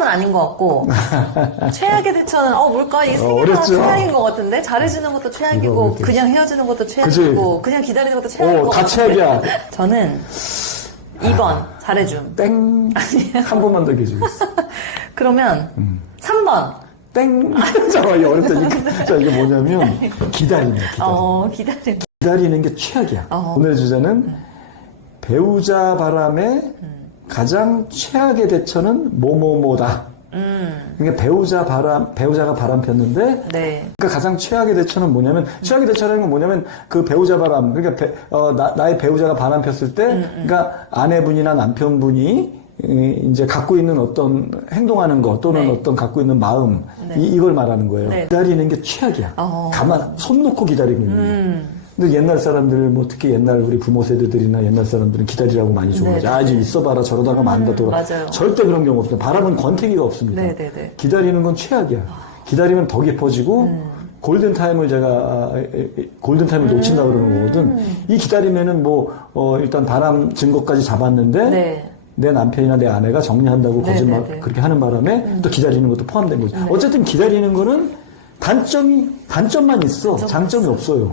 최악은 아닌 것 같고 최악의 대처는 어 뭘까 이게 생각보다 어렵죠? 최악인 것 같은데 잘해주는 것도 최악이고. 그냥 헤어지는 것도 최악이고? 그냥 기다리는 것도 최악인 어, 것다 같은데 최악이야. 저는 2번 잘해줌 땡. 한 번만 더 기회주겠어. 그러면 음. 3번 땡. 잠깐만, 이게 어렵다. 이게, 자, 이게 뭐냐면, 기다리네, 기다리. 어 기다림 기다리는 게 최악이야. 어. 오늘의 주제는 배우자 바람에 가장 최악의 대처는 뭐뭐뭐다. 음, 그러니까 배우자 바람, 배우자가 바람 폈는데, 네 그러니까 가장 최악의 대처는 뭐냐면, 최악의 대처라는 건 뭐냐면, 그 배우자 바람, 그러니까 배- 어, 나, 의 배우자가 바람 폈을 때, 그러니까 아내분이나 남편분이 이- 이제 갖고 있는 어떤 행동하는 것 또는 네. 어떤 갖고 있는 마음 이, 이걸 말하는 거예요. 네. 기다리는 게 최악이야. 어. 가만 손 놓고 기다리고 있는 거야. 음. 근데 옛날 사람들 뭐 특히 옛날 우리 부모 세대들이나 옛날 사람들은 기다리라고 많이 준 네, 거죠. 네, 아, 이제 있어봐라 저러다가 만다 또 맞아요. 절대 그런 경우 없어요. 바람은 권태기가 없습니다. 네, 네, 네. 기다리는 건 최악이야. 기다리면 더 깊어지고 음. 골든 타임을 제가 아, 골든 타임을 놓친다 그러는 거거든. 이 기다리면은 뭐 어, 일단 바람 증거까지 잡았는데 네. 내 남편이나 내 아내가 정리한다고 네, 거짓말 네, 네. 그렇게 하는 바람에 또 기다리는 것도 포함된 거죠. 어쨌든 기다리는 거는 단점이 단점만 있어. 장점이 없어요.